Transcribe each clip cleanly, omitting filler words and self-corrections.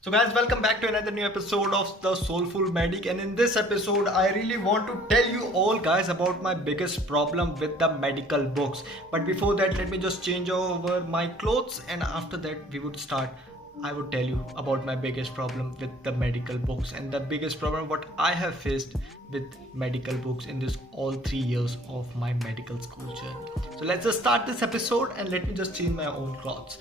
So guys, welcome back to another new episode of the Soulful Medic, and in this episode I really want to tell you all guys about my biggest problem with the medical books. But before that, let me just change over my clothes, and after that we would start. I would tell you about my biggest problem with the medical books and the biggest problem what I have faced with medical books in this all 3 years of my medical school journey. So let's just start this episode and let me just change my own clothes.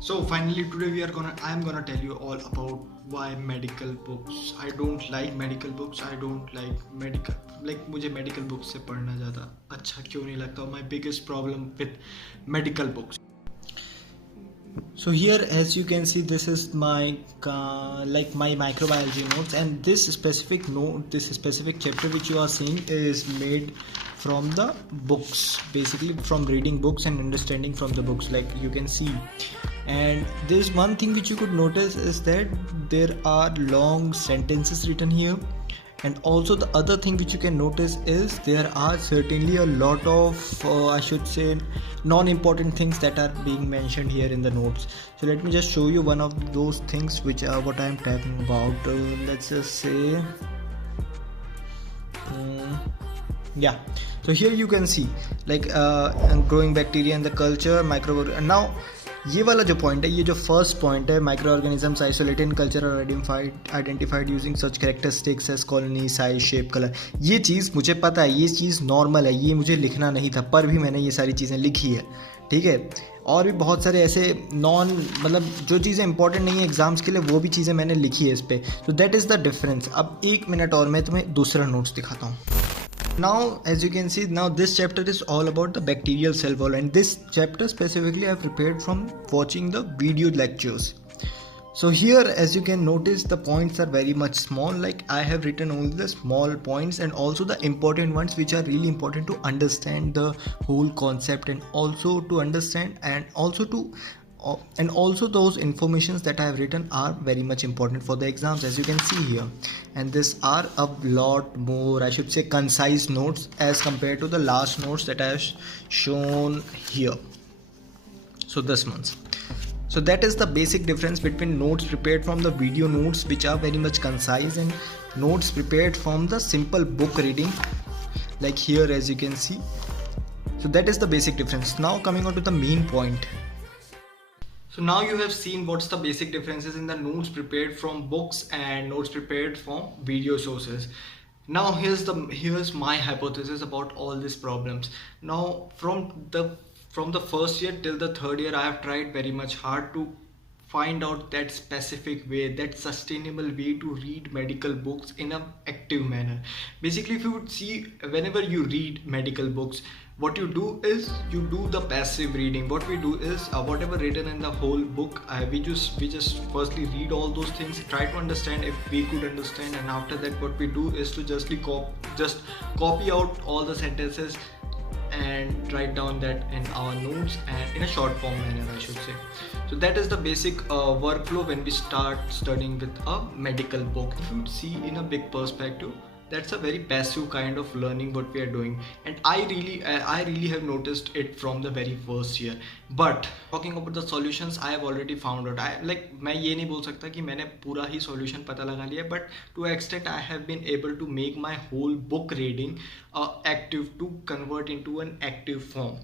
So finally today I'm gonna tell you all about why medical books. I don't like medical books. I don't like मुझे medical books से पढ़ना ज़्यादा अच्छा क्यों नहीं लगता. My biggest problem with medical books. So here, as you can see, this is my my microbiology notes, and this specific chapter which you are seeing is made from the books, basically from reading books and understanding from the books, like you can see. And there's one thing which you could notice is that there are long sentences written here, and also the other thing which you can notice is there are certainly a lot of I should say non-important things that are being mentioned here in the notes. So let me just show you one of those things which are what I am talking about. Let's just say yeah, so here you can see like growing bacteria in the culture, micro. And now ये वाला जो point है, ये जो first point है, microorganisms isolated in culture और identified using such characteristics as colony, size, shape, colour. ये चीज़ मुझे पता है, ये चीज़ नॉर्मल है, ये मुझे लिखना नहीं था, पर भी मैंने ये सारी चीज़ें लिखी है. ठीक है, और भी बहुत सारे ऐसे जो चीज़ें इंपॉर्टेंट नहीं है एग्जाम्स के लिए, वो भी चीज़ें मैंने लिखी है इस पर. तो दैट इज़ द डिफरेंस. अब 1 मिनट और मैं तुम्हें दूसरा नोट्स दिखाता हूँ. Now as you can see, now this chapter is all about the bacterial cell wall, and this chapter specifically I have prepared from watching the video lectures. So here, as you can notice, the points are very much small. Like I have written only the small points and also the important ones which are really important to understand the whole concept, and also to understand and also those informations that I have written are very much important for the exams, as you can see here. And these are a lot more, I should say, concise notes as compared to the last notes that I have shown here. So this month. So that is the basic difference between notes prepared from the video notes, which are very much concise, and notes prepared from the simple book reading, like here as you can see. So that is the basic difference. Now coming on to the main point. So now you have seen what's the basic differences in the notes prepared from books and notes prepared from video sources. Now here's my hypothesis about all these problems. Now from the first year till the third year, I have tried very much hard to find out that specific way, that sustainable way to read medical books in an active manner. Basically, if you would see, whenever you read medical books, what you do is you do the passive reading. What we do is whatever written in the whole book, we just firstly read all those things, try to understand if we could understand, and after that what we do is to just copy out all the sentences and write down that in our notes and in a short form manner, I should say. So that is the basic workflow when we start studying with a medical book. If you see in a big perspective, that's a very passive kind of learning what we are doing, and I really have noticed it from the very first year. But talking about the solutions, I have already found out. मैं ये नहीं बोल सकता कि मैंने पूरा ही solution पता लगा लिया, but to an extent I have been able to make my whole book reading active, to convert into an active form.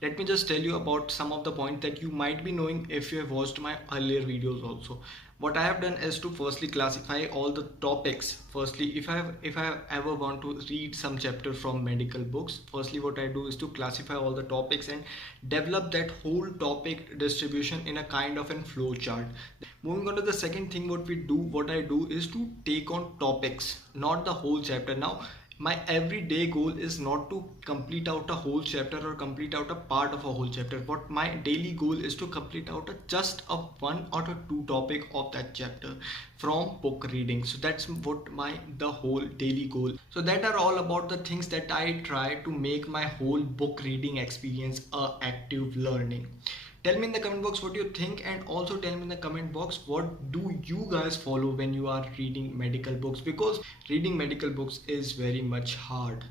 Let me just tell you about some of the points that you might be knowing if you have watched my earlier videos also. What I have done is to firstly classify all the topics. Firstly, if I ever want to read some chapter from medical books, firstly what I do is to classify all the topics and develop that whole topic distribution in a kind of a flow chart. Moving on to the second thing, what I do is to take on topics, not the whole chapter. Now my everyday goal is not to complete out a whole chapter or complete out a part of a whole chapter. What my daily goal is to complete out just a 1 or 2 topic of that chapter from book reading. So that's what the whole daily goal. So that are all about the things that I try to make my whole book reading experience a active learning. Tell me in the comment box what you think, and also tell me in the comment box what do you guys follow when you are reading medical books, because reading medical books is very much hard.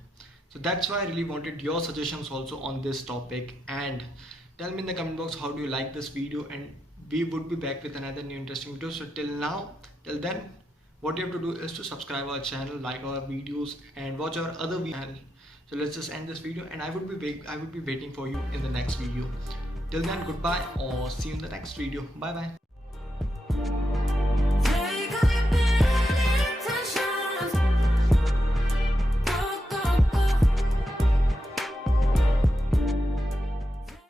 So that's why I really wanted your suggestions also on this topic, and tell me in the comment box how do you like this video and we would be back with another new interesting video. So till then, what you have to do is to subscribe our channel, like our videos, and watch our other videos. So let's just end this video, and I would be waiting for you in the next video. Till then, goodbye, or see you in the next video. Bye bye.